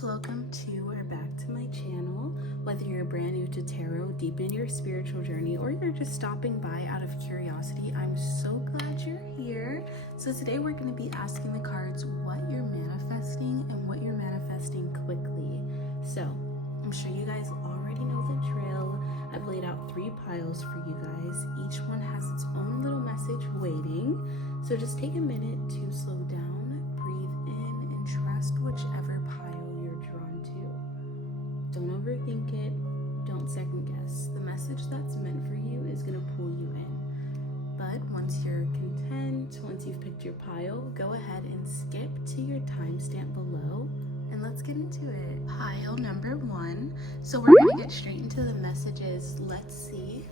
Welcome to or back to my channel. Whether you're brand new to tarot, deep in your spiritual journey, or you're just stopping by out of curiosity, I'm so glad you're here. So today we're going to be asking the cards what you're manifesting and what you're manifesting quickly. So I'm sure you guys already know the drill. I've laid out 3 piles for you guys. Each one has its own little message waiting. So just take a minute to slow down, breathe in, and trust whichever pile drawn to. Don't overthink it. Don't second guess. The message that's meant for you is going to pull you in. But once you're content, once you've picked your pile, go ahead and skip to your timestamp below and let's get into it. Pile number 1. So we're going to get straight into the messages. Let's see,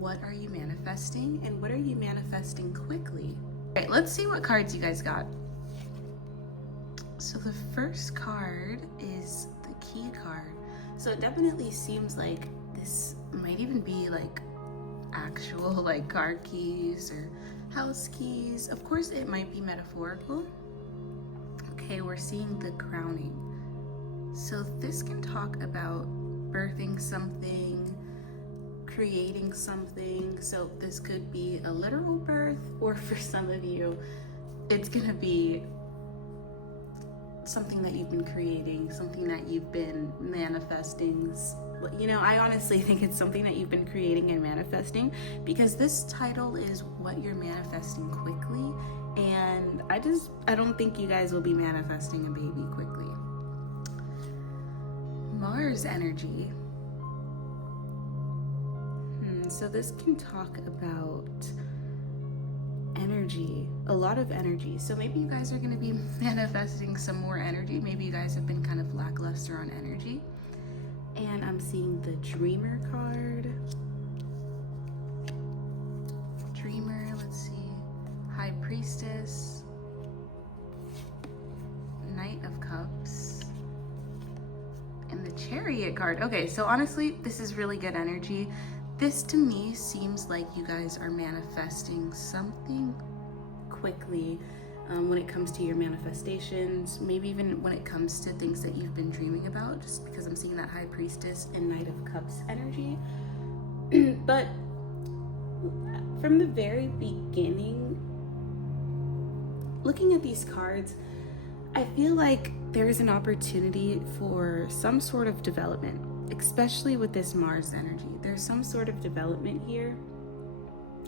what are you manifesting and what are you manifesting quickly? All right, let's see what cards you guys got. So the first card is the key card. So it definitely seems like this might even be like actual like car keys or house keys. Of course it might be metaphorical. Okay, we're seeing the crowning. So this can talk about birthing something, creating something. So this could be a literal birth, or for some of you, it's gonna be something that you've been creating, something that you've been manifesting. You know, I honestly think it's something that you've been creating and manifesting, because this title is what you're manifesting quickly, and I don't think you guys will be manifesting a baby quickly. Mars energy. So this can talk about energy, a lot of energy. So maybe you guys are going to be manifesting some more energy. Maybe you guys have been kind of lackluster on energy. And I'm seeing the Dreamer card. Dreamer, let's see. High Priestess. Knight of Cups. And the Chariot card. Okay, so honestly, this is really good energy. This to me seems like you guys are manifesting something quickly when it comes to your manifestations, maybe even when it comes to things that you've been dreaming about, just because I'm seeing that High Priestess and Knight of Cups energy. But from the very beginning, looking at these cards, I feel like there is an opportunity for some sort of development. Especially with this Mars energy, there's some sort of development here.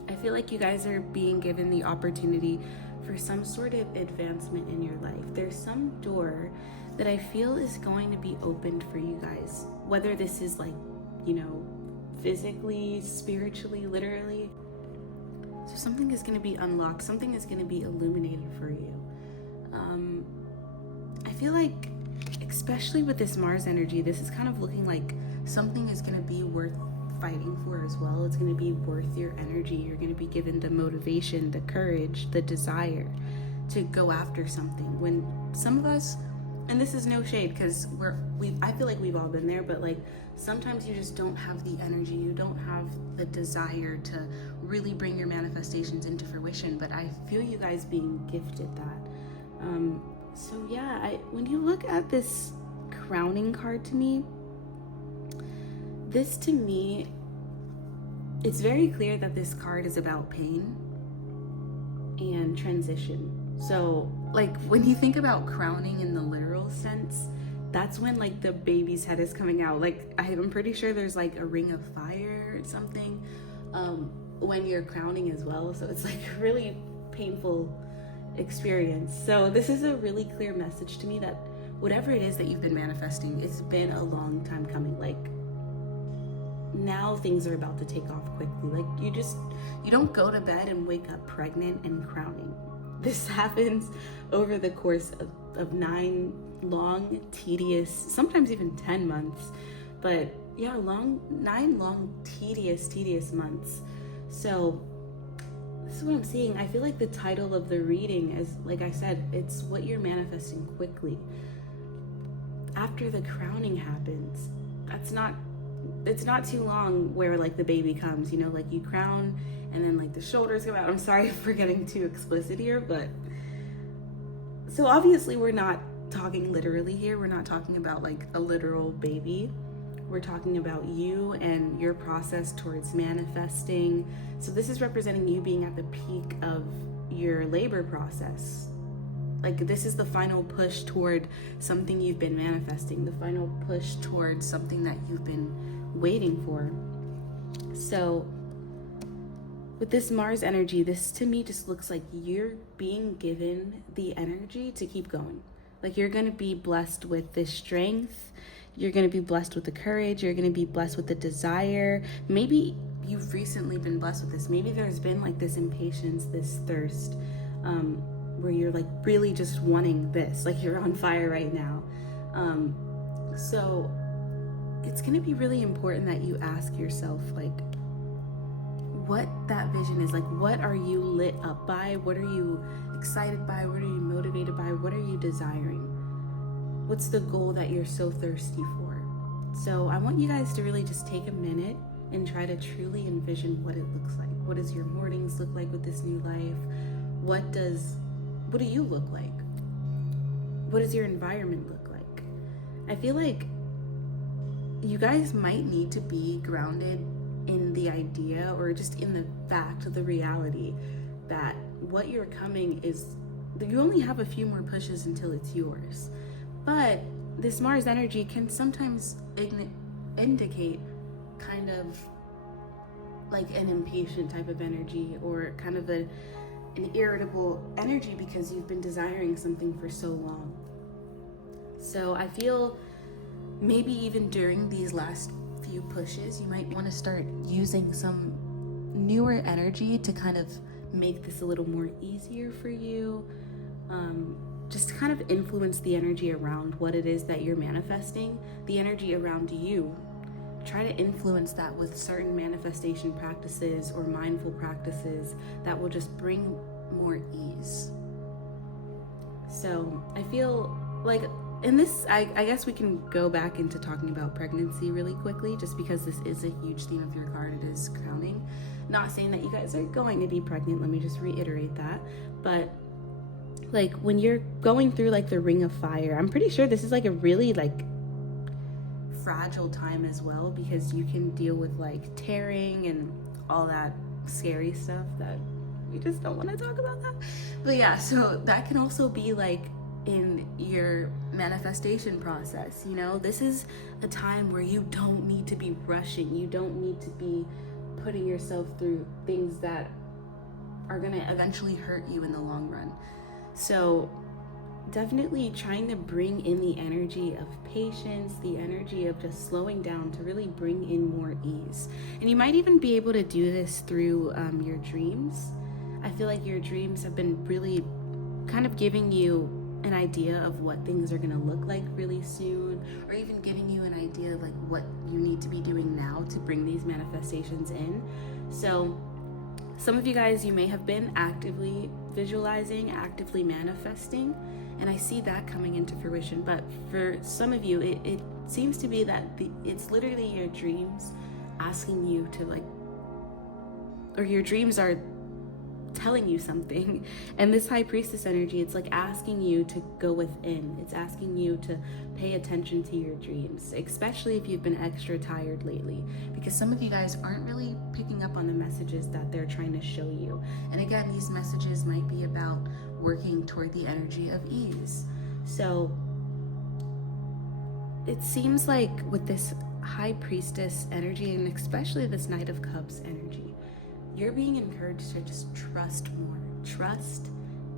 I feel like you guys are being given the opportunity for some sort of advancement in your life. There's some door that I feel is going to be opened for you guys, whether this is like, you know, physically, spiritually, literally. So something is going to be unlocked, something is going to be illuminated for you. I feel like, especially with this Mars energy, this is kind of looking like something is going to be worth fighting for as well. It's going to be worth your energy. You're going to be given the motivation, the courage, the desire to go after something. When some of us, and this is no shade, because I feel like we've all been there, but like sometimes you just don't have the energy, you don't have the desire to really bring your manifestations into fruition. But I feel you guys being gifted that. So yeah, when you look at this crowning card to me, this to me, it's very clear that this card is about pain and transition. So like when you think about crowning in the literal sense, that's when like the baby's head is coming out. Like I'm pretty sure there's like a ring of fire or something when you're crowning as well. So it's like a really painful experience. So this is a really clear message to me that whatever it is that you've been manifesting, it's been a long time coming. Like now things are about to take off quickly. Like you don't go to bed and wake up pregnant and crowning. This happens over the course of 9 long, tedious, sometimes even 10 months, but yeah, 9 long, tedious months. So this is what I'm seeing. I feel like the title of the reading is, like I said, it's what you're manifesting quickly. After the crowning happens, it's not too long where like the baby comes, you know, like you crown and then like the shoulders come out. I'm sorry for getting too explicit here, but so obviously we're not talking literally here. We're not talking about like a literal baby. We're talking about you and your process towards manifesting. So this is representing you being at the peak of your labor process. Like this is the final push toward something you've been manifesting, the final push towards something that you've been waiting for. So with this Mars energy, this to me just looks like you're being given the energy to keep going. Like you're going to be blessed with this strength. You're going to be blessed with the courage. You're going to be blessed with the desire. Maybe you've recently been blessed with this. Maybe there's been like this impatience, this thirst, where you're like really just wanting this, like you're on fire right now. So it's going to be really important that you ask yourself like what that vision is. Like what are you lit up by? What are you excited by? What are you motivated by? What are you desiring? What's the goal that you're so thirsty for? So I want you guys to really just take a minute and try to truly envision what it looks like. What does your mornings look like with this new life? What do you look like? What does your environment look like? I feel like you guys might need to be grounded in the idea or just in the fact, the reality that what you're coming is, you only have a few more pushes until it's yours. But this Mars energy can sometimes indicate kind of like an impatient type of energy or kind of an irritable energy because you've been desiring something for so long. So I feel maybe even during these last few pushes, you might want to start using some newer energy to kind of make this a little more easier for you. Just to kind of influence the energy around what it is that you're manifesting, the energy around you. Try to influence that with certain manifestation practices or mindful practices that will just bring more ease. So I feel like in this, I guess we can go back into talking about pregnancy really quickly, just because this is a huge theme of your card. It is crowning. Not saying that you guys are going to be pregnant, let me just reiterate that. But like when you're going through like the ring of fire, I'm pretty sure this is like a really like fragile time as well, because you can deal with like tearing and all that scary stuff that we just don't want to talk about that. But yeah, so that can also be like in your manifestation process. You know, this is a time where you don't need to be rushing. You don't need to be putting yourself through things that are going to eventually hurt you in the long run. So definitely trying to bring in the energy of patience, the energy of just slowing down to really bring in more ease. And you might even be able to do this through your dreams. I feel like your dreams have been really kind of giving you an idea of what things are going to look like really soon, or even giving you an idea of like what you need to be doing now to bring these manifestations in. So some of you guys, you may have been actively visualizing, actively manifesting, and I see that coming into fruition. But for some of you, it seems to be that it's literally your dreams asking you to like, or your dreams are telling you something. And this high priestess energy, it's like asking you to go within. It's asking you to pay attention to your dreams, especially if you've been extra tired lately, because some of you guys aren't really picking up on the messages that they're trying to show you. And again, these messages might be about working toward the energy of ease. So it seems like with this high priestess energy, and especially this Knight of Cups energy, you're being encouraged to just trust more. Trust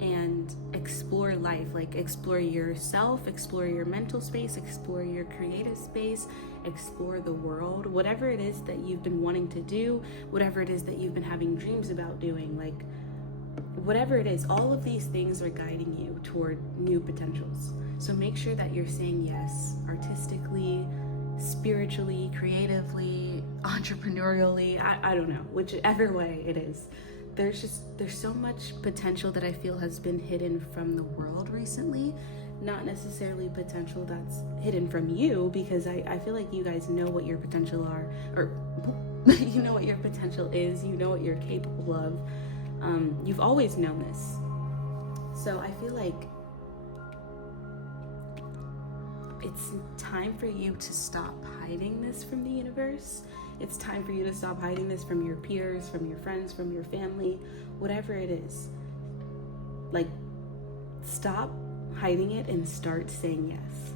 and explore life. Like explore yourself, explore your mental space, explore your creative space, explore the world. Whatever it is that you've been wanting to do, whatever it is that you've been having dreams about doing, like whatever it is, all of these things are guiding you toward new potentials. So make sure that you're saying yes artistically, spiritually, creatively, entrepreneurially, I don't know, whichever way it is. There's so much potential that I feel has been hidden from the world recently not necessarily potential that's hidden from you, because I feel like you guys know what your potential are, or you know what your potential is, you know what you're capable of. You've always known this. So I feel like it's time for you to stop hiding this from the universe. It's time for you to stop hiding this from your peers, from your friends, from your family, whatever it is. Like, stop hiding it and start saying yes.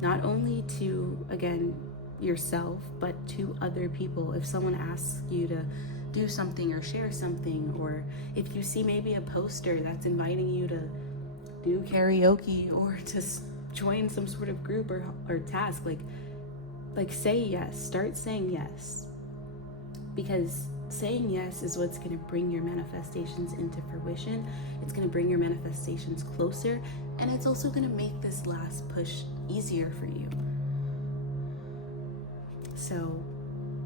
Not only to, again, yourself, but to other people. If someone asks you to do something or share something, or if you see maybe a poster that's inviting you to do karaoke or to join some sort of group or task, like say yes. Start saying yes, because saying yes is what's going to bring your manifestations into fruition. It's going to bring your manifestations closer, and it's also going to make this last push easier for you. So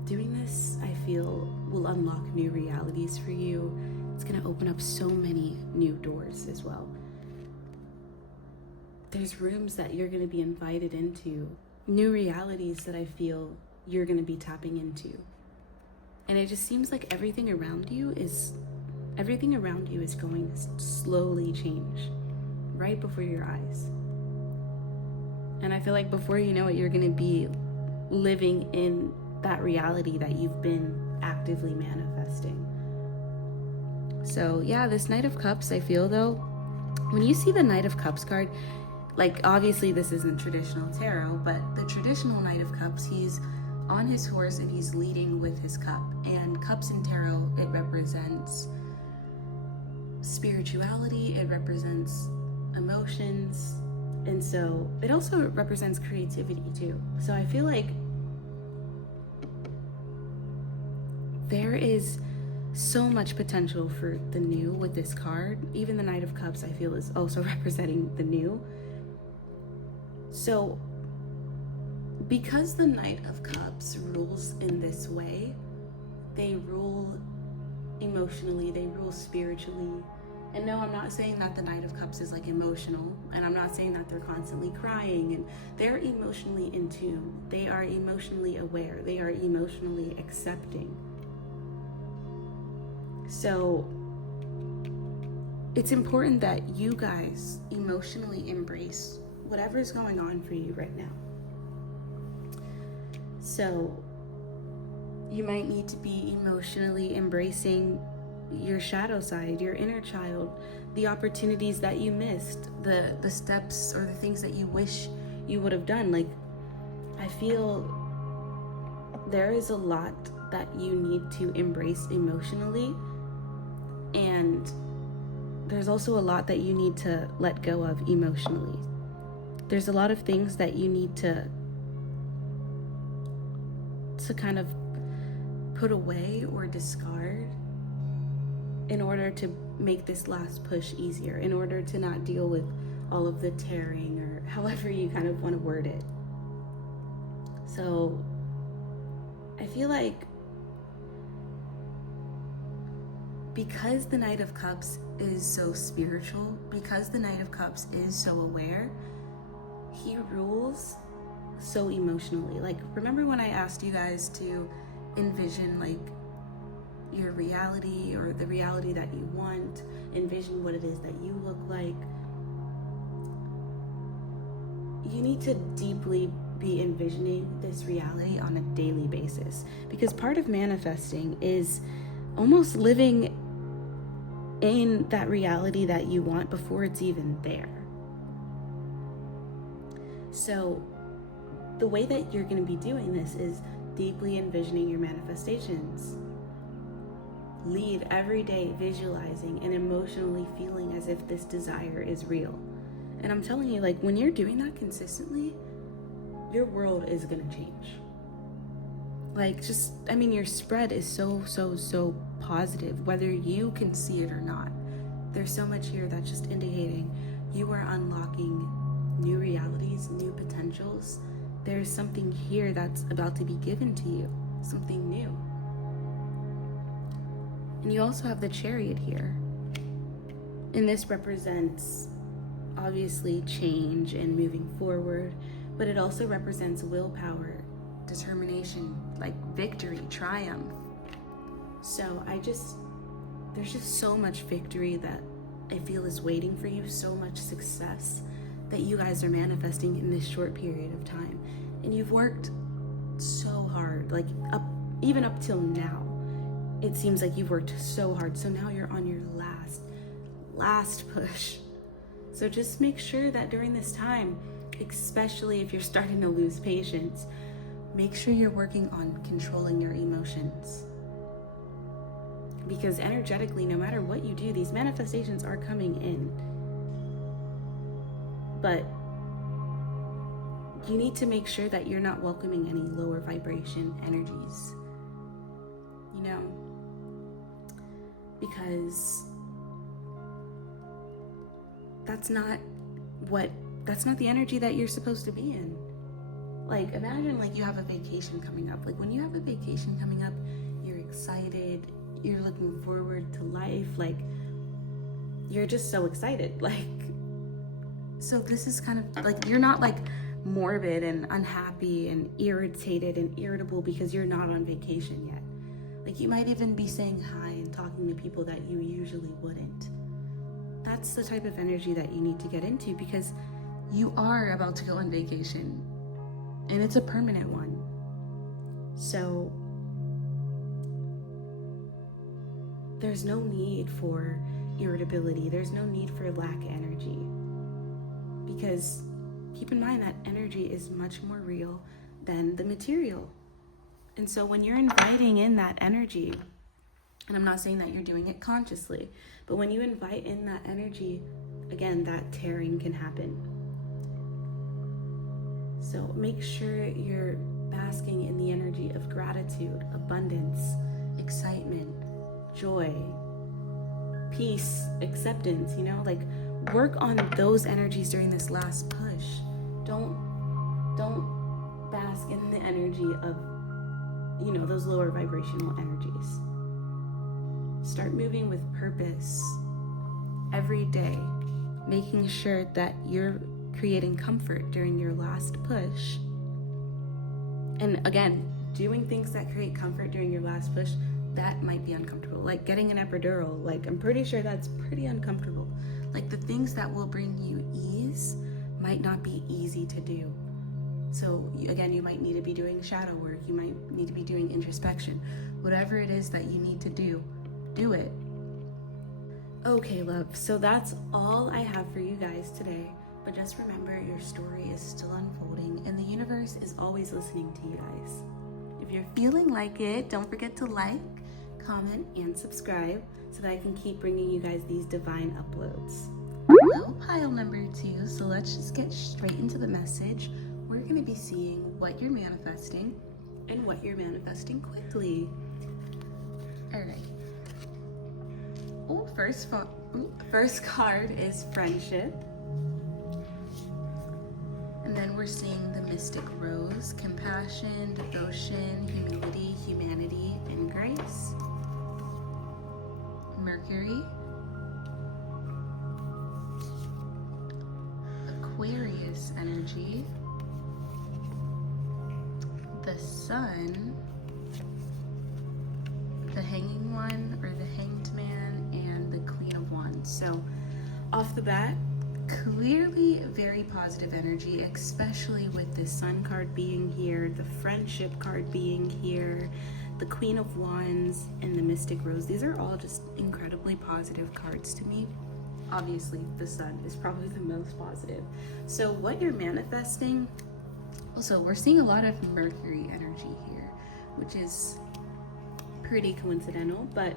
doing this, I feel, will unlock new realities for you. It's going to open up so many new doors as well. There's rooms that you're going to be invited into, new realities that I feel you're going to be tapping into. And it just seems like everything around you is going to slowly change right before your eyes. And I feel like before you know it, you're going to be living in that reality that you've been actively manifesting. So yeah, this Knight of Cups, I feel though, when you see the Knight of Cups card, like obviously this isn't traditional tarot, but the traditional Knight of Cups, he's on his horse and he's leading with his cup. And cups in tarot, it represents spirituality, it represents emotions, and so it also represents creativity too. So I feel like there is so much potential for the new with this card. Even the Knight of Cups, I feel, is also representing the new. So because the Knight of Cups rules in this way, they rule emotionally, they rule spiritually. And no, I'm not saying that the Knight of Cups is like emotional, and I'm not saying that they're constantly crying, and they're emotionally in tune. They are emotionally aware. They are emotionally accepting. So it's important that you guys emotionally embrace whatever's going on for you right now. So you might need to be emotionally embracing your shadow side, your inner child, the opportunities that you missed, the steps or the things that you wish you would have done. Like, I feel there is a lot that you need to embrace emotionally, and there's also a lot that you need to let go of emotionally. There's a lot of things that you need to kind of put away or discard in order to make this last push easier, in order to not deal with all of the tearing, or however you kind of want to word it. So I feel like because the Knight of Cups is so spiritual, because the Knight of Cups is so aware, he rules so emotionally. Like, remember when I asked you guys to envision like your reality, or the reality that you want, envision what it is that you look like. You need to deeply be envisioning this reality on a daily basis, because part of manifesting is almost living in that reality that you want before it's even there. So the way that you're going to be doing this is deeply envisioning your manifestations. Lead every day visualizing and emotionally feeling as if this desire is real. And I'm telling you, like, when you're doing that consistently, your world is going to change. Like, just, I mean, your spread is so positive, whether you can see it or not. There's so much here that's just indicating you are unlocking new realities, new potentials. There's something here that's about to be given to you, something new. And you also have the Chariot here. And this represents obviously change and moving forward, but it also represents willpower, determination, like victory, triumph. So there's just so much victory that I feel is waiting for you, so much success that you guys are manifesting in this short period of time. And you've worked so hard, like even up till now, it seems like you've worked so hard. So now you're on your last push. So just make sure that during this time, especially if you're starting to lose patience, make sure you're working on controlling your emotions. Because energetically, no matter what you do, these manifestations are coming in. But you need to make sure that you're not welcoming any lower vibration energies. You know? Because that's not the energy that you're supposed to be in. Like, imagine like you have a vacation coming up. Like when you have a vacation coming up, you're excited, you're looking forward to life, like you're just so excited. Like, so this is kind of like, you're not like morbid and unhappy and irritated and irritable because you're not on vacation yet. Like you might even be saying hi and talking to people that you usually wouldn't. That's the type of energy that you need to get into, because you are about to go on vacation and it's a permanent one. So there's no need for irritability. There's no need for lack energy, because keep in mind that energy is much more real than the material. And so when you're inviting in that energy, and I'm not saying that you're doing it consciously, but when you invite in that energy, again, that tearing can happen. So make sure you're basking in the energy of gratitude, abundance, excitement, joy, peace, acceptance, you know, like work on those energies during this last push. Don't bask in the energy of, you know, those lower vibrational energies. Start moving with purpose every day, making sure that you're creating comfort during your last push. And again, doing things that create comfort during your last push, that might be uncomfortable. Like getting an epidural, like I'm pretty sure that's pretty uncomfortable. Like the things that will bring you ease might not be easy to do. So again, you might need to be doing shadow work, you might need to be doing introspection. Whatever it is that you need to do it. Okay, love, so that's all I have for you guys today. But just remember, your story is still unfolding and the universe is always listening to you guys. If you're feeling like it, don't forget to like, comment, and subscribe so that I can keep bringing you guys these divine uploads. Well, pile number 2, so let's just get straight into the message. We're going to be seeing what you're manifesting and what you're manifesting quickly. All right. First card is friendship. And then we're seeing the mystic rose, compassion, devotion, humility, humanity, and grace. Mercury. Aquarius energy. The sun. The hanging one, or the hanged man, and the Queen of Wands. So off the bat, clearly very positive energy, especially with the Sun card being here, the Friendship card being here, the Queen of Wands, and the Mystic Rose. These are all just incredibly positive cards to me. Obviously, the Sun is probably the most positive. So what you're manifesting, also, we're seeing a lot of Mercury energy here, which is pretty coincidental, but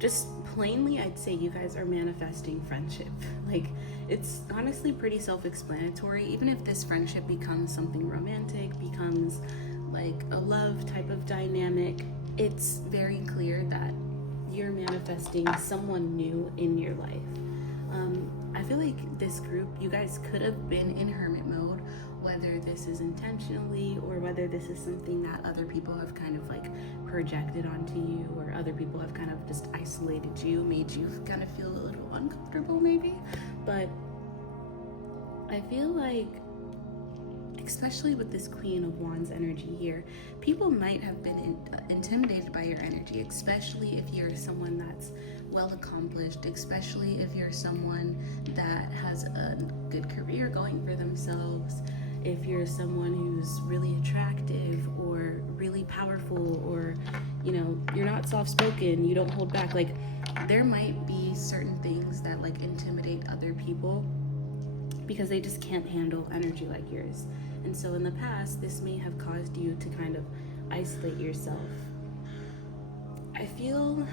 just plainly, I'd say you guys are manifesting friendship. Like, it's honestly pretty self-explanatory. Even if this friendship becomes something romantic, becomes like a love type of dynamic, it's very clear that you're manifesting someone new in your life. I feel like this group, you guys could have been in hermit mode, whether this is intentionally or whether this is something that other people have kind of like projected onto you, or other people have kind of just isolated you, made you kind of feel a little uncomfortable maybe. But I feel like, especially with this Queen of Wands energy here, people might have been intimidated by your energy, especially if you're someone that's well accomplished, especially if you're someone that has a good career going for themselves, if you're someone who's really attractive or really powerful, or, you know, you're not soft-spoken, you don't hold back. Like, there might be certain things that like intimidate other people because they just can't handle energy like yours. And so in the past, this may have caused you to kind of isolate yourself. I feel,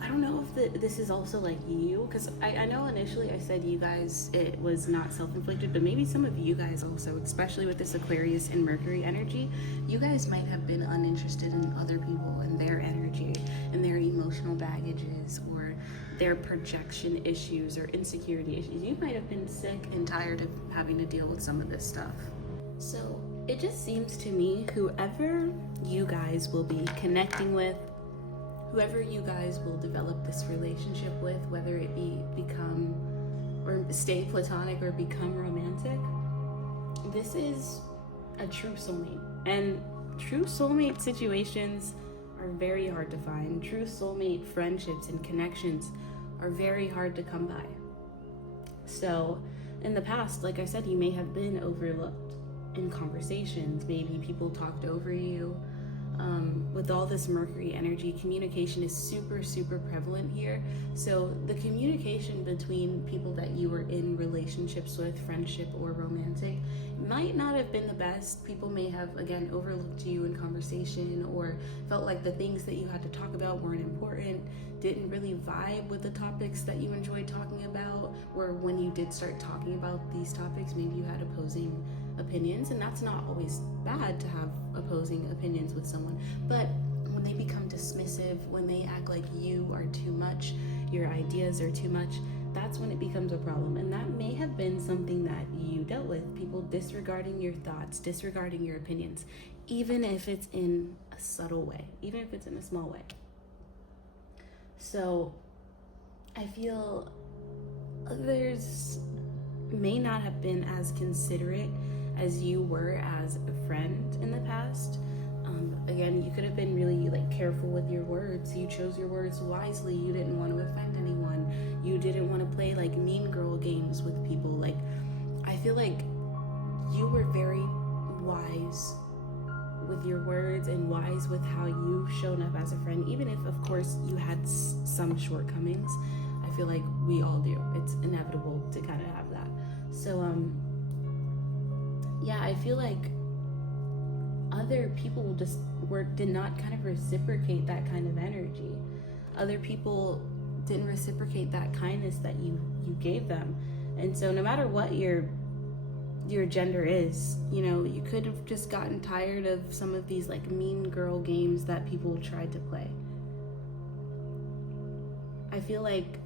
I don't know if this is also like you, because I know initially I said you guys, it was not self-inflicted, but maybe some of you guys also, especially with this Aquarius and Mercury energy, you guys might have been uninterested in other people and their energy and their emotional baggages or their projection issues or insecurity issues. You might have been sick and tired of having to deal with some of this stuff. So it just seems to me, whoever you guys will be connecting with, whoever you guys will develop this relationship with, whether it become or stay platonic or become romantic, this is a true soulmate. And true soulmate situations are very hard to find. True soulmate friendships and connections are very hard to come by. So in the past, like I said, you may have been overlooked in conversations. Maybe people talked over you. With all this Mercury energy, communication is super, super prevalent here. So the communication between people that you were in relationships with, friendship or romantic, might not have been the best. People may have, again, overlooked you in conversation or felt like the things that you had to talk about weren't important, didn't really vibe with the topics that you enjoyed talking about, or when you did start talking about these topics, maybe you had opposing opinions, and that's not always bad to have opposing opinions with someone. But when they become dismissive, when they act like you are too much, your ideas are too much, that's when it becomes a problem. And that may have been something that you dealt with, people disregarding your thoughts, disregarding your opinions, even if it's in a subtle way, even if it's in a small way. So I feel others may not have been as considerate as you were as a friend in the past. Again, you could have been really like careful with your words. You chose your words wisely. You didn't want to offend anyone. You didn't want to play like mean girl games with people. Like, I feel like you were very wise with your words and wise with how you've shown up as a friend, even if of course you had some shortcomings. I feel like we all do. It's inevitable to kind of have that. So yeah, I feel like other people just did not kind of reciprocate that kind of energy. Other people didn't reciprocate that kindness that you gave them. And so no matter what your gender is, you know, you could have just gotten tired of some of these like mean girl games that people tried to play. I feel like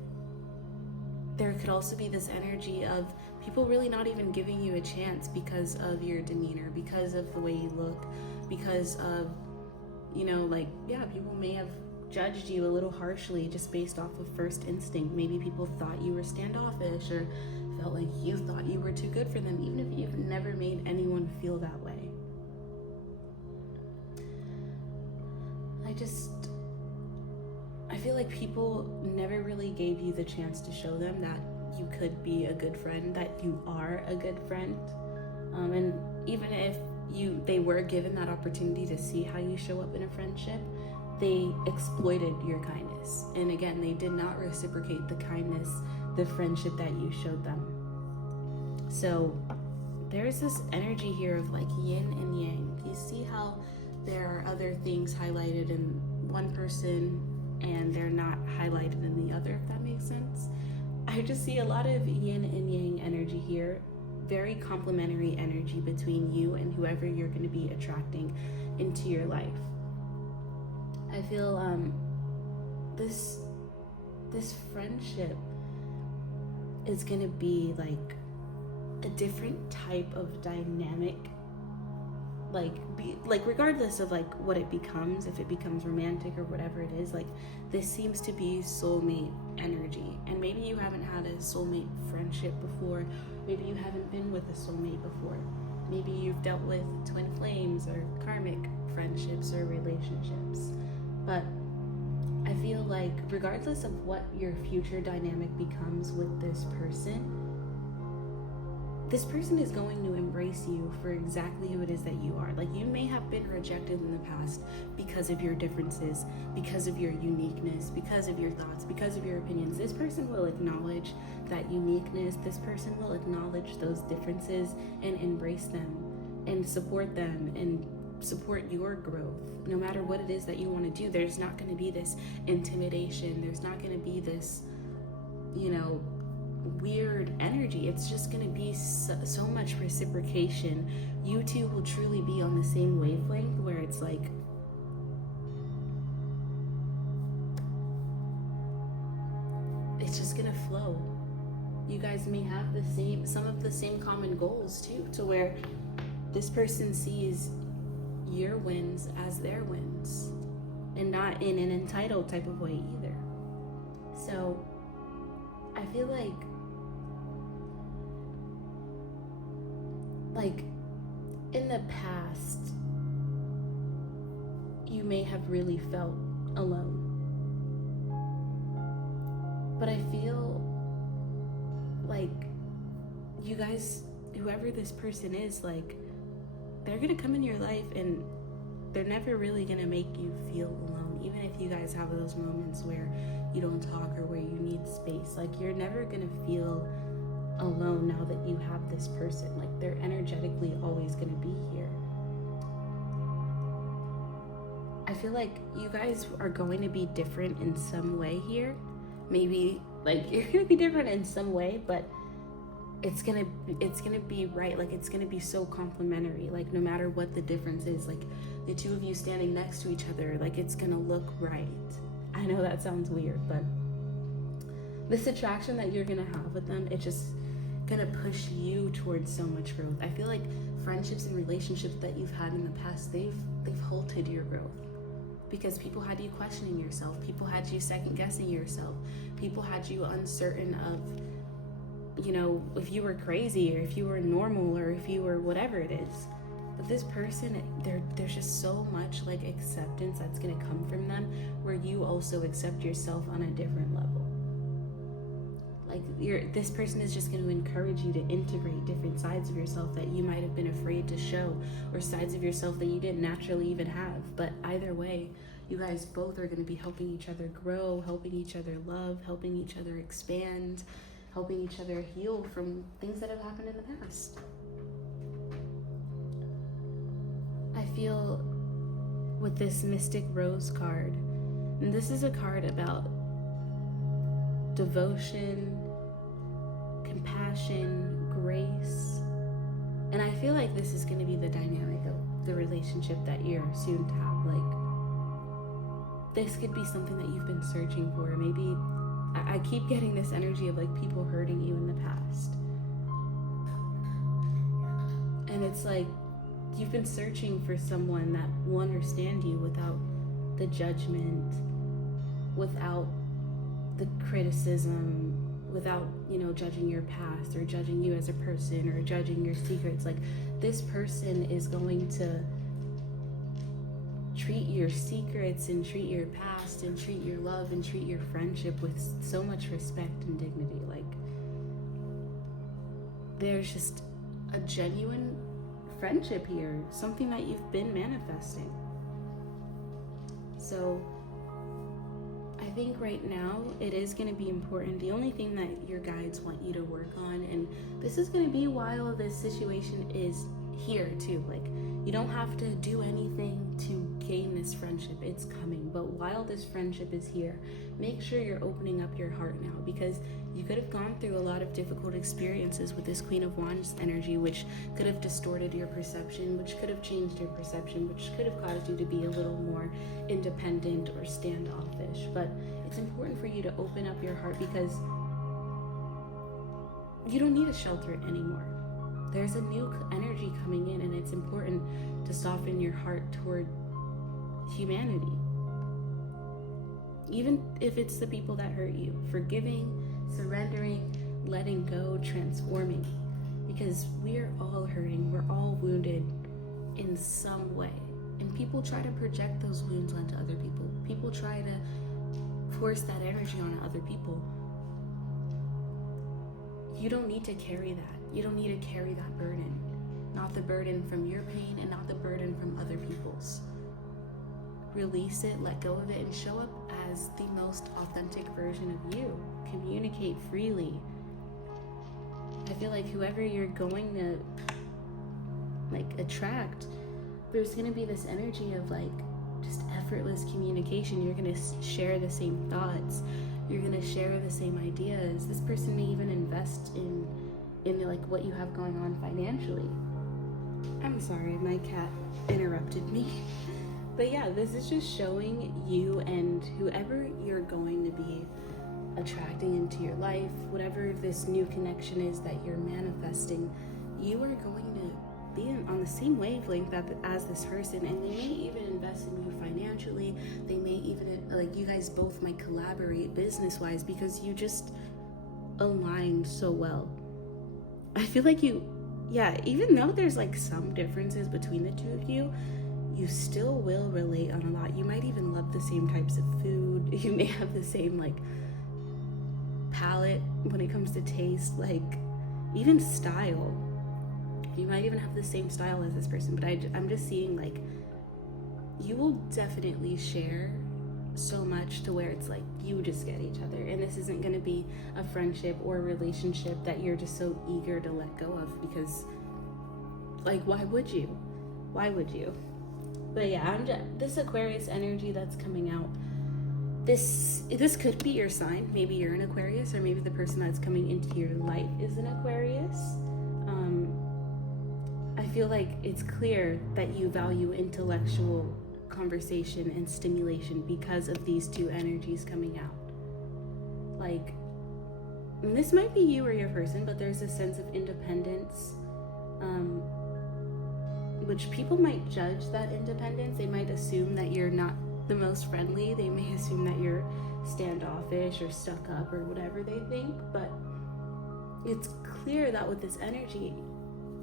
there could also be this energy of people really not even giving you a chance because of your demeanor, because of the way you look, because of, you know, like, yeah, people may have judged you a little harshly just based off of first instinct. Maybe people thought you were standoffish or felt like you thought you were too good for them, even if you've never made anyone feel that way. I feel like people never really gave you the chance to show them that you could be a good friend, that you are a good friend. And even if they were given that opportunity to see how you show up in a friendship, they exploited your kindness. And again, they did not reciprocate the kindness, the friendship that you showed them. So there's this energy here of like yin and yang. You see how there are other things highlighted in one person and they're not highlighted in the other, if that makes sense. I just see a lot of yin and yang energy here, very complementary energy between you and whoever you're going to be attracting into your life. I feel this friendship is going to be like a different type of dynamic regardless of like what it becomes, if it becomes romantic or whatever it is, like this seems to be soulmate energy. And maybe you haven't had a soulmate friendship before, maybe you haven't been with a soulmate before, maybe you've dealt with twin flames or karmic friendships or relationships. But I feel like regardless of what your future dynamic becomes with this person is going to embrace you for exactly who it is that you are. Like, you may have been rejected in the past because of your differences, because of your uniqueness, because of your thoughts, because of your opinions. This person will acknowledge that uniqueness. This person will acknowledge those differences and embrace them and support them and support your growth. No matter what it is that you want to do, there's not going to be this intimidation. There's not going to be this, weird energy. It's just going to be so much reciprocation. You two will truly be on the same wavelength where it's like, it's just going to flow. You guys may have some of the same common goals too, to where this person sees your wins as their wins and not in an entitled type of way either. So I feel like in the past, you may have really felt alone. But I feel like you guys, whoever this person is, like, they're gonna come in your life and they're never really gonna make you feel alone. Even if you guys have those moments where you don't talk or where you need space, like, you're never gonna feel alone now that you have this person. Like, they're energetically always going to be here. I feel like you guys are going to be different in some way here. Maybe like you're going to be different in some way, but it's going to be right. Like, it's going to be so complementary. Like, no matter what the difference is, like the two of you standing next to each other, like, it's going to look right. I know that sounds weird, but this attraction that you're going to have with them, it's just gonna push you towards so much growth. I feel like friendships and relationships that you've had in the past, they've halted your growth because people had you questioning yourself, people had you second guessing yourself, people had you uncertain of, if you were crazy or if you were normal or if you were whatever it is. But this person, there's just so much like acceptance that's gonna come from them, where you also accept yourself on a different level. Like, this person is just going to encourage you to integrate different sides of yourself that you might have been afraid to show, or sides of yourself that you didn't naturally even have. But either way, you guys both are going to be helping each other grow, helping each other love, helping each other expand, helping each other heal from things that have happened in the past. I feel with this Mystic Rose card, and this is a card about devotion, compassion, grace. And I feel like this is going to be the dynamic of the relationship that you're soon to have. Like, this could be something that you've been searching for. Maybe I keep getting this energy of like people hurting you in the past. And it's like you've been searching for someone that will understand you without the judgment, without the criticism, without, judging your past or judging you as a person or judging your secrets. Like, this person is going to treat your secrets and treat your past and treat your love and treat your friendship with so much respect and dignity. Like, there's just a genuine friendship here, something that you've been manifesting. So I think right now it is going to be important. The only thing that your guides want you to work on, and this is going to be while this situation is here too, like, you don't have to do anything to gain this friendship. It's coming. But while this friendship is here, make sure you're opening up your heart now, because you could have gone through a lot of difficult experiences with this Queen of Wands energy, which could have distorted your perception, which could have changed your perception, which could have caused you to be a little more independent or standoffish. But it's important for you to open up your heart, because you don't need to shelter it anymore. there's a new energy coming in, and it's important to soften your heart toward humanity. Even if it's the people that hurt you, forgiving, surrendering, letting go, transforming. Because we are all hurting, we're all wounded in some way. And people try to project those wounds onto other people. People try to force that energy on other people. You don't need to carry that. You don't need to carry that burden. Not the burden from your pain and not the burden from other people's. Release it, let go of it, and show up as the most authentic version of you. Communicate freely. I feel like whoever you're going to attract, there's going to be this energy of just effortless communication. You're going to share the same thoughts. You're going to share the same ideas. This person may even invest in what you have going on financially. I'm sorry, my cat interrupted me. But yeah, this is just showing you and whoever you're going to be attracting into your life, whatever this new connection is that you're manifesting, you are going to be on the same wavelength as this person, and they may even invest in you financially. They may even, you guys both might collaborate business-wise because you just aligned so well. I feel like even though there's some differences between the two of you, you still will relate on a lot. You might even love the same types of food. You may have the same palette when it comes to taste, even style. You might even have the same style as this person, but I'm just seeing you will definitely share so much to where it's you just get each other, and this isn't going to be a friendship or a relationship that you're just so eager to let go of, because why would you? But yeah, this Aquarius energy that's coming out, this could be your sign. Maybe you're an Aquarius, or maybe the person that's coming into your life is an Aquarius. I feel like it's clear that you value intellectual conversation and stimulation because of these two energies coming out. And this might be you or your person, but there's a sense of independence, which people might judge that independence. They might assume that you're not the most friendly. They may assume that you're standoffish or stuck up or whatever they think, but it's clear that with this energy,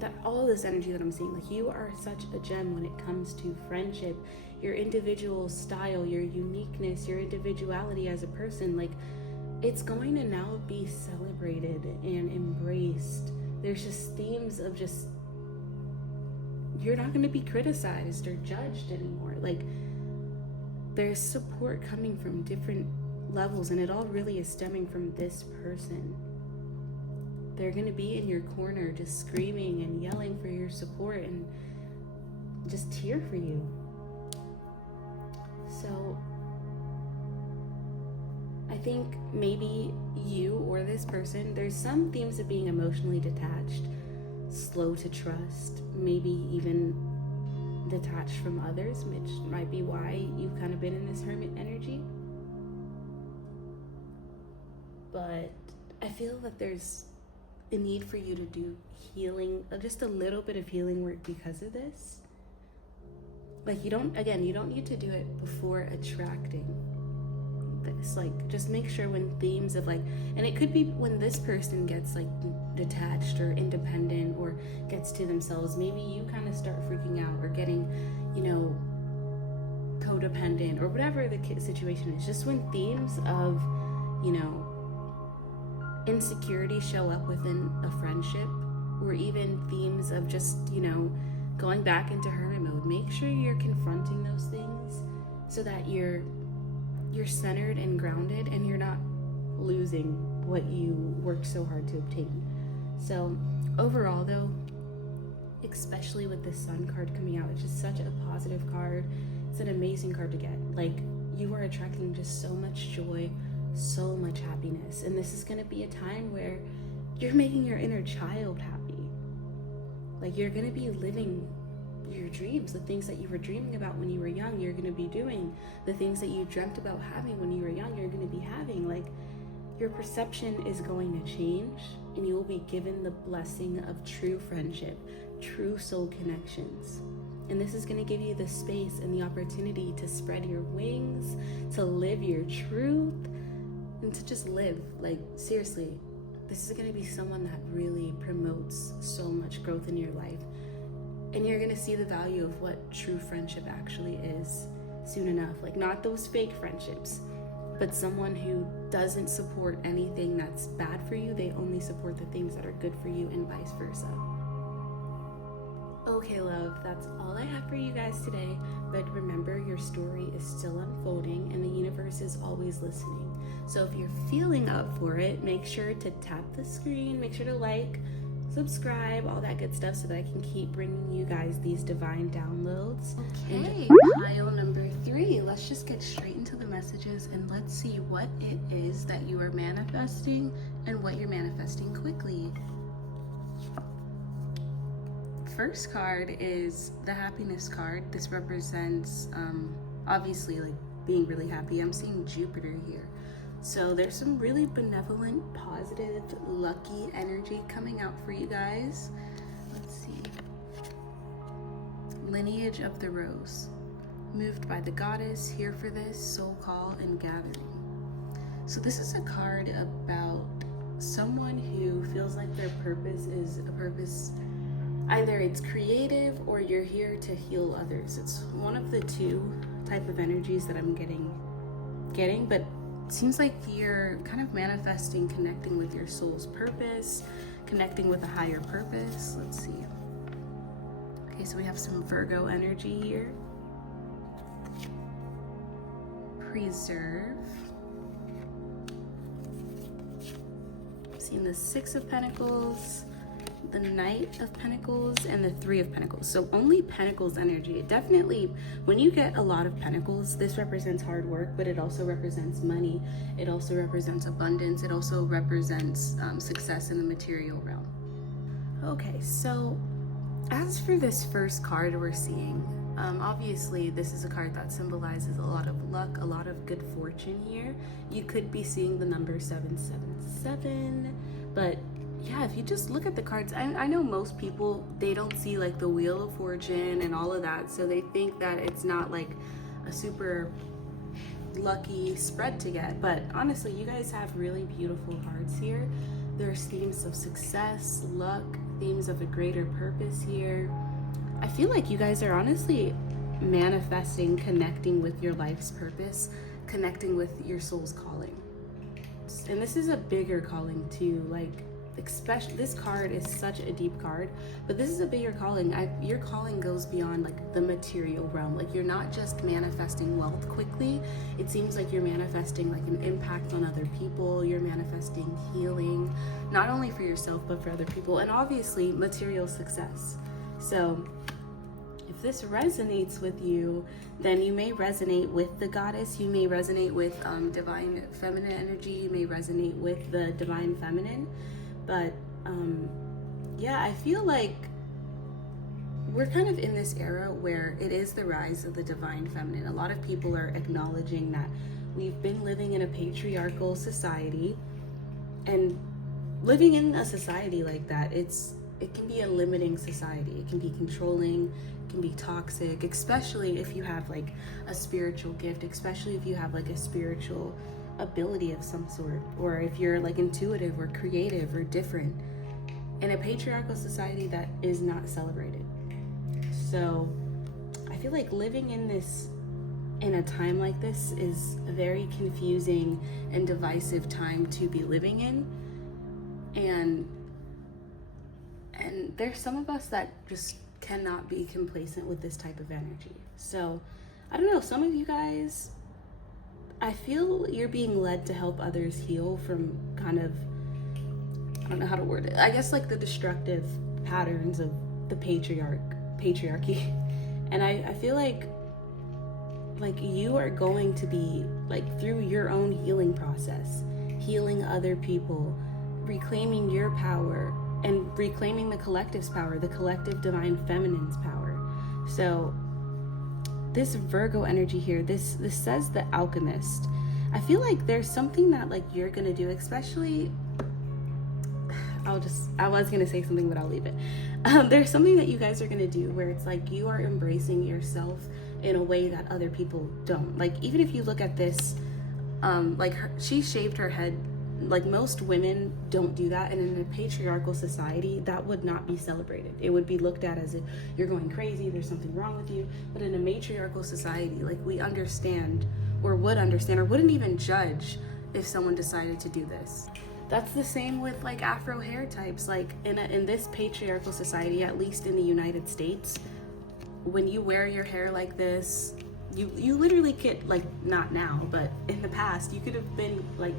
that all this energy that I'm seeing, you are such a gem when it comes to friendship, your individual style, your uniqueness, your individuality as a person. It's going to now be celebrated and embraced. There's just themes of you're not going to be criticized or judged anymore. There's support coming from different levels, and it all really is stemming from this person. They're going to be in your corner just screaming and yelling for your support and just cheer for you. So I think maybe you or this person, there's some themes of being emotionally detached, slow to trust, maybe even detached from others, which might be why you've kind of been in this hermit energy. But I feel that there's a need for you to do healing, just a little bit of healing work because of this. You don't need to do it before attracting this. Just make sure when themes of and it could be when this person gets detached or independent or gets to themselves, maybe you kind of start freaking out or getting, codependent or whatever the situation is. Just when themes of, insecurity show up within a friendship, or even themes of just, going back into hermit mode, make sure you're confronting those things so that you're centered and grounded and you're not losing what you worked so hard to obtain. So overall though, especially with this Sun card coming out, it's just such a positive card. It's an amazing card to get. You are attracting just so much joy, so much happiness, and this is going to be a time where you're making your inner child happy. You're going to be living your dreams, the things that you were dreaming about when you were young, you're going to be doing. The things that you dreamt about having when you were young, you're going to be having. Your perception is going to change, and you will be given the blessing of true friendship, true soul connections. And this is going to give you the space and the opportunity to spread your wings, to live your truth, and to just live. Like, seriously, this is going to be someone that really promotes so much growth in your life. And you're going to see the value of what true friendship actually is soon enough. Like, not those fake friendships, but someone who doesn't support anything that's bad for you. They only support the things that are good for you, and vice versa. Okay, love, that's all I have for you guys today. But remember, your story is still unfolding, and the universe is always listening. So if you're feeling up for it, make sure to tap the screen, make sure to like, subscribe, all that good stuff, so that I can keep bringing you guys these divine downloads. Okay, pile number 3. Let's just get straight into the messages, and let's see what it is that you are manifesting and what you're manifesting quickly. First card is the happiness card. This represents obviously like being really happy. I'm seeing Jupiter here. So there's some really benevolent, positive, lucky energy coming out for you guys. Let's see. Lineage of the Rose. Moved by the goddess, here for this, soul call and gathering. So this is a card about someone who feels like their purpose is a purpose, either it's creative or you're here to heal others. It's one of the two type of energies that I'm getting, but it seems like you're kind of manifesting, connecting with your soul's purpose, connecting with a higher purpose. Let's see. Okay, so we have some Virgo energy here. Preserve. I've seen the 6 of Pentacles, the Knight of Pentacles, and the 3 of Pentacles. So only Pentacles energy. It definitely, when you get a lot of Pentacles, this represents hard work, but it also represents money. It also represents abundance. It also represents success in the material realm. Okay, so as for this first card we're seeing, obviously this is a card that symbolizes a lot of luck, a lot of good fortune here. You could be seeing the number 777, but yeah, if you just look at the cards, I know most people, they don't see like the Wheel of Fortune and all of that, so they think that it's not like a super lucky spread to get. But honestly, you guys have really beautiful cards here. There's themes of success, luck, themes of a greater purpose here. I feel like you guys are honestly manifesting, connecting with your life's purpose, connecting with your soul's calling. And this is a bigger calling too, like, especially this card is such a deep card, but this is a bigger calling. Your calling goes beyond like the material realm. Like, you're not just manifesting wealth quickly. It seems like you're manifesting like an impact on other people. You're manifesting healing, not only for yourself but for other people, and obviously material success. So if this resonates with you, then you may resonate with the goddess, you may resonate with divine feminine energy, you may resonate with the divine feminine. But yeah, I feel like we're kind of in this era where it is the rise of the divine feminine. A lot of people are acknowledging that we've been living in a patriarchal society, and living in a society like that, it can be a limiting society. It can be controlling, it can be toxic, especially if you have like a spiritual gift, especially if you have like a spiritual ability of some sort, or if you're like intuitive or creative or different. In a patriarchal society, that is not celebrated. So I feel like living in a time like this is a very confusing and divisive time to be living in, and there's some of us that just cannot be complacent with this type of energy. So I don't know, some of you guys, I feel you're being led to help others heal from kind of, I don't know how to word it, I guess like the destructive patterns of the patriarchy. And I feel like you are going to be like, through your own healing process, healing other people, reclaiming your power and reclaiming the collective's power, the collective divine feminine's power. So this Virgo energy here, this says the alchemist. I feel like there's something that like you're gonna do, especially, I was gonna say something, but I'll leave it. There's something that you guys are gonna do where it's like you are embracing yourself in a way that other people don't. Like, even if you look at this, she shaved her head. Like, most women don't do that, and in a patriarchal society, that would not be celebrated. It would be looked at as if you're going crazy, there's something wrong with you. But in a matriarchal society, like, we understand, or would understand, or wouldn't even judge if someone decided to do this. That's the same with like Afro hair types. Like, in this patriarchal society, at least in the United States, when you wear your hair like this, you literally could, like, not now, but in the past, you could have been like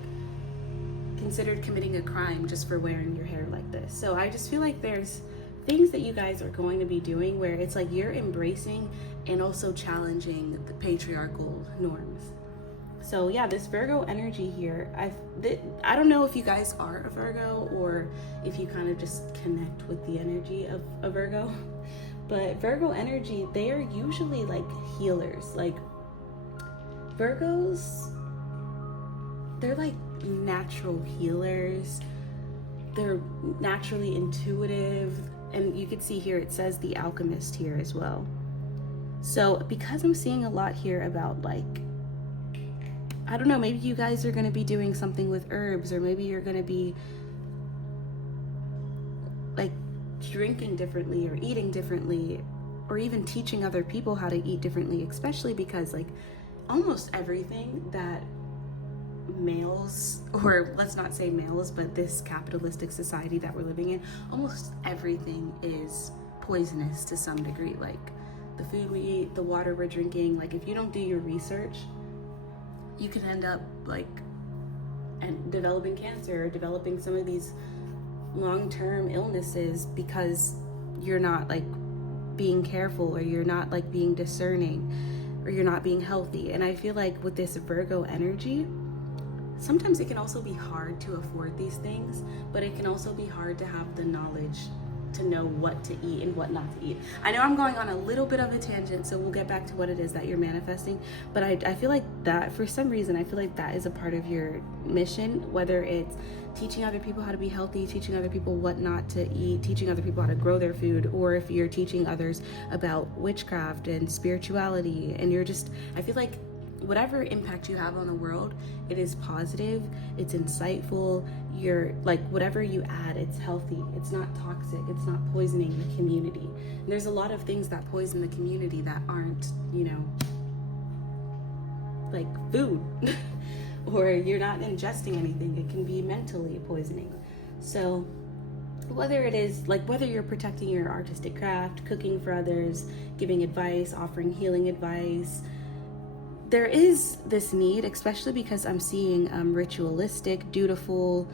considered committing a crime just for wearing your hair like this. So I just feel like there's things that you guys are going to be doing where it's like you're embracing and also challenging the patriarchal norms. So yeah, this Virgo energy here, I don't know if you guys are a Virgo or if you kind of just connect with the energy of a Virgo, but Virgo energy, they are usually like healers. Like, Virgos, they're like natural healers. They're naturally intuitive. And you can see here, it says the alchemist here as well. So because I'm seeing a lot here about, like, I don't know, maybe you guys are going to be doing something with herbs, or maybe you're going to be like drinking differently or eating differently, or even teaching other people how to eat differently, especially because like almost everything that males, or let's not say males, but this capitalistic society that we're living in, almost everything is poisonous to some degree. Like the food we eat, the water we're drinking, like if you don't do your research, you can end up like developing cancer or developing some of these long-term illnesses because you're not like being careful, or you're not like being discerning, or you're not being healthy. And I feel like with this Virgo energy, sometimes it can also be hard to afford these things, but it can also be hard to have the knowledge to know what to eat and what not to eat. I know I'm going on a little bit of a tangent, so we'll get back to what it is that you're manifesting, but I feel like that, for some reason, I feel like that is a part of your mission, whether it's teaching other people how to be healthy, teaching other people what not to eat, teaching other people how to grow their food, or if you're teaching others about witchcraft and spirituality, and you're just, I feel like whatever impact you have on the world, it is positive, it's insightful, you're like, whatever you add, it's healthy, it's not toxic, it's not poisoning the community. And there's a lot of things that poison the community that aren't, you know, like food or you're not ingesting anything. It can be mentally poisoning. So whether it is like, whether you're protecting your artistic craft, cooking for others, giving advice, offering healing advice, there is this need, especially because I'm seeing ritualistic, dutiful,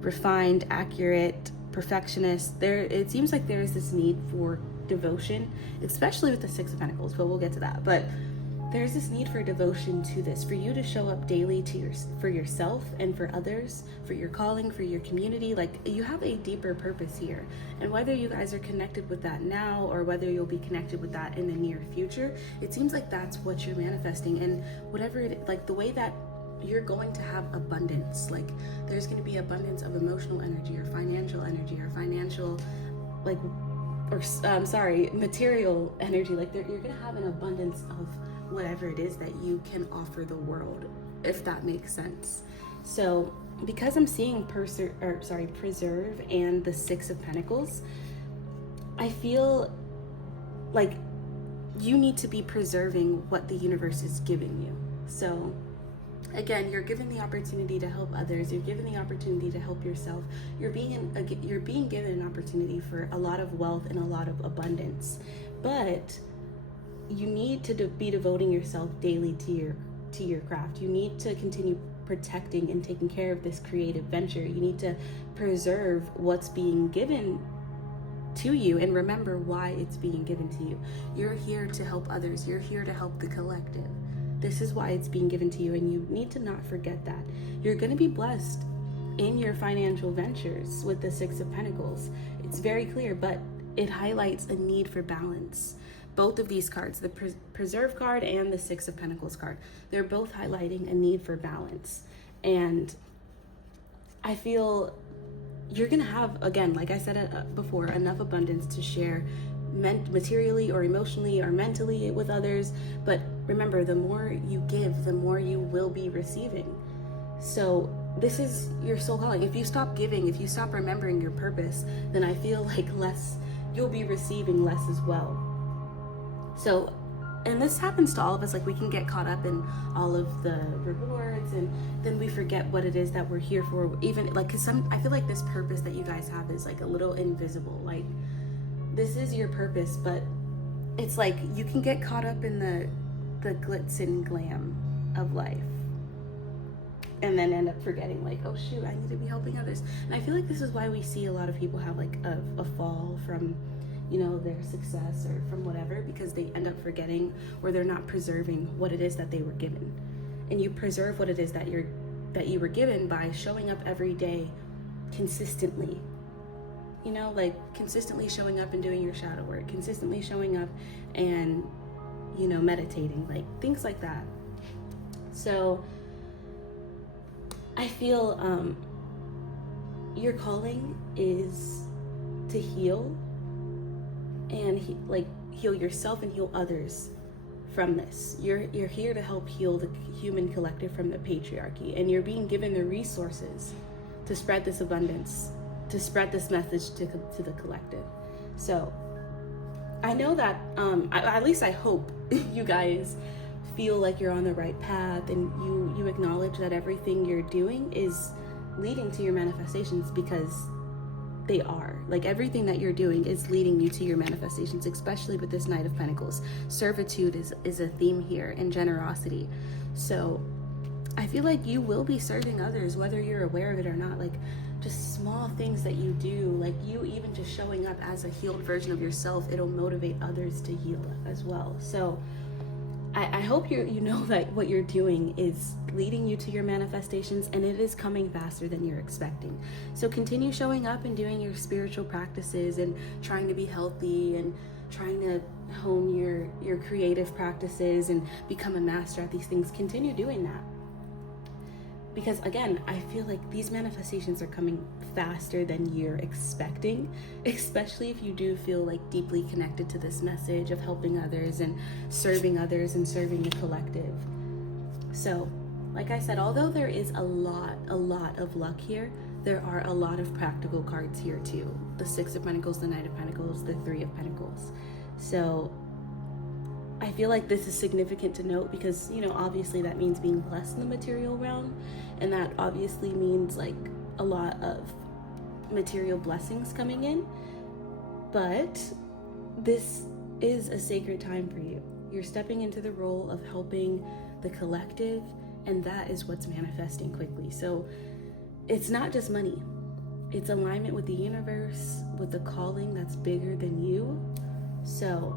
refined, accurate, perfectionist. It seems like there is this need for devotion, especially with the Six of Pentacles, but we'll get to that. But there's this need for devotion to this, for you to show up daily for yourself and for others, for your calling, for your community. Like, you have a deeper purpose here. And whether you guys are connected with that now, or whether you'll be connected with that in the near future, it seems like that's what you're manifesting. And whatever it, like, the way that you're going to have abundance, like there's going to be abundance of emotional energy or financial like, or material energy. Like, you're going to have an abundance of whatever it is that you can offer the world, if that makes sense. So because I'm seeing preserve and the Six of Pentacles, I feel like you need to be preserving what the universe is giving you. So again, you're given the opportunity to help others, you're given the opportunity to help yourself, you're being given an opportunity for a lot of wealth and a lot of abundance, but you need to be devoting yourself daily to your craft. You need to continue protecting and taking care of this creative venture. You need to preserve what's being given to you and remember why it's being given to you. You're here to help others. You're here to help the collective. This is why it's being given to you, and you need to not forget that. You're going to be blessed in your financial ventures with the Six of Pentacles. It's very clear, but it highlights a need for balance. both of these cards, the Preserve card and the Six of Pentacles card, they're both highlighting a need for balance. And I feel you're gonna have, again, like I said before, enough abundance to share materially or emotionally or mentally with others. But remember, the more you give, the more you will be receiving. So this is your soul calling. If you stop giving, if you stop remembering your purpose, then I feel like you'll be receiving less as well. So, and this happens to all of us, like we can get caught up in all of the rewards, and then we forget what it is that we're here for. Even like, cause I feel like this purpose that you guys have is like a little invisible. Like, this is your purpose, but it's like you can get caught up in the glitz and glam of life, and then end up forgetting, like, oh shoot, I need to be helping others. And I feel like this is why we see a lot of people have like a fall from, you know, their success or from whatever, because they end up forgetting, or they're not preserving what it is that they were given. And you preserve what it is that you were given by showing up every day consistently. You know, like consistently showing up and doing your shadow work, consistently showing up and, you know, meditating, like things like that. So I feel your calling is to heal and heal yourself and heal others from this. You're here to help heal the human collective from the patriarchy, and you're being given the resources to spread this abundance, to spread this message to the collective. So I know that, at least I hope you guys feel like you're on the right path, and you acknowledge that everything you're doing is leading to your manifestations, because they are. Like, everything that you're doing is leading you to your manifestations, especially with this Knight of Pentacles. Servitude is a theme here, and generosity. So I feel like you will be serving others, whether you're aware of it or not. Like, just small things that you do, like you even just showing up as a healed version of yourself, it'll motivate others to heal as well. So I hope you know that what you're doing is leading you to your manifestations, and it is coming faster than you're expecting. So continue showing up and doing your spiritual practices, and trying to be healthy, and trying to hone your creative practices and become a master at these things. Continue doing that. Because again, I feel like these manifestations are coming faster than you're expecting, especially if you do feel like deeply connected to this message of helping others and serving the collective. So, like I said, although there is a lot of luck here, there are a lot of practical cards here too. The Six of Pentacles, the Knight of Pentacles, the Three of Pentacles. So I feel like this is significant to note, because, you know, obviously that means being blessed in the material realm, and that obviously means like a lot of material blessings coming in. But this is a sacred time for you. You're stepping into the role of helping the collective, and that is what's manifesting quickly. So it's not just money, it's alignment with the universe, with the calling that's bigger than you. So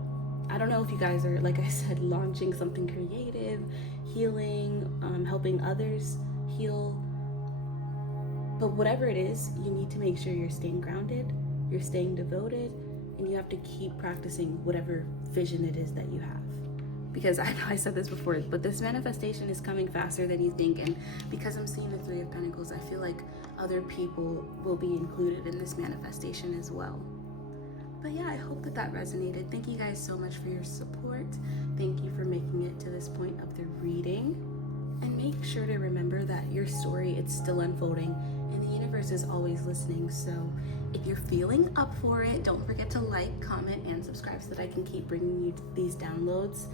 I don't know if you guys are, like I said, launching something creative, healing, helping others heal. But whatever it is, you need to make sure you're staying grounded, you're staying devoted, and you have to keep practicing whatever vision it is that you have. Because I know I said this before, but this manifestation is coming faster than you think. And because I'm seeing the Three of Pentacles, I feel like other people will be included in this manifestation as well. But yeah, I hope that resonated. Thank you guys so much for your support. Thank you for making it to this point of the reading. And make sure to remember that your story, it's still unfolding, and the universe is always listening. So if you're feeling up for it, don't forget to like, comment, and subscribe so that I can keep bringing you these downloads.